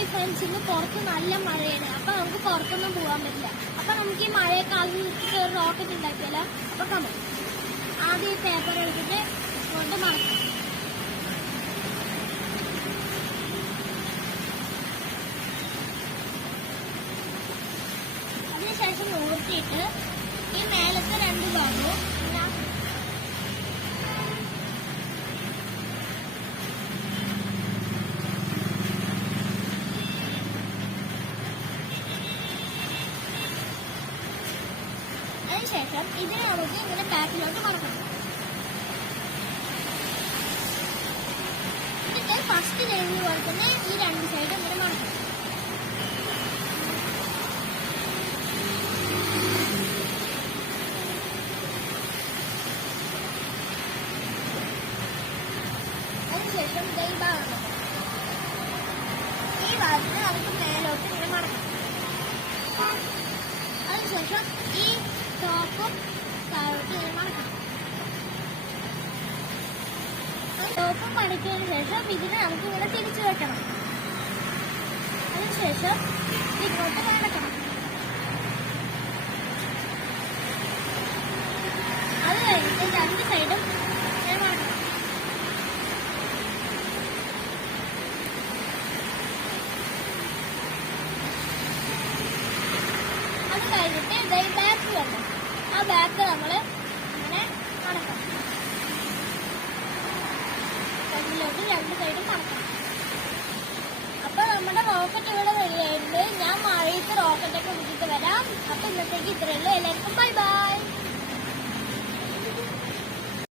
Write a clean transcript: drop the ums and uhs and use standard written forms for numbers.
Hi friends, ഇന്ന് പുറത്ത് നല്ല മഴയാണ്. അപ്പൊ നമുക്ക് പുറത്തൊന്നും പോകാൻ പറ്റില്ല. അപ്പൊ നമുക്ക് ഈ മഴയെക്കാളും ഒരു റോക്കറ്റ് ഉണ്ടാക്കിയാലോ? അപ്പൊ കമ ആദ്യം ഈ പേപ്പർ എടുത്തിട്ട് കൊണ്ട് മറക്കാം. അതിനുശേഷം നോക്കിയിട്ട് ഈ മേലത്തെ രണ്ട് ഭാഗവും അതിനുശേഷം ഇതിനെ നമുക്ക് ഇങ്ങനെ ബാക്കിലോട്ട് മടക്കണം. എന്നിട്ട് ഫസ്റ്റ് ലൈനിൽ പോലെ തന്നെ ഈ രണ്ട് സൈഡും ഇങ്ങനെ മടക്കണം. അതിനുശേഷം ഈ ഭാഗം ഈ ഭാഗത്തിന് നമുക്ക് മേലോട്ട് ഇങ്ങനെ മടക്കണം. അതിനുശേഷം ഈ ടോപ്പും താഴോട്ട് ഇങ്ങനെ മടക്കണം. ടോപ്പും മടക്കിയതിനു ശേഷം ഇതിനെ നമുക്ക് ഇങ്ങനെ തിരിച്ചു വെക്കണം. അതിനുശേഷം ഇങ്ങോട്ട് മടക്കണം. അത് കഴിഞ്ഞിട്ട് രണ്ട് സൈഡും ഇങ്ങനെ മടക്കണം. അത് കഴിഞ്ഞിട്ട് ബാക്ക് വരണം. ആ ബാക്ക് നമ്മൾ ഇങ്ങനെ മടക്കണം. ഫ്രണ്ടിലോട്ട് രണ്ട് സൈഡും മടക്കണം. അപ്പൊ നമ്മുടെ റോക്കറ്റ് ഇവിടെ റെഡിയായിട്ടുണ്ട്. ഞാൻ മഴയത്ത് റോക്കറ്റൊക്കെ വിട്ടിട്ട് വരാം. അപ്പൊ ഇന്നത്തേക്ക് ഇത്രയുള്ളൂ. എല്ലാവർക്കും ബൈ ബൈ.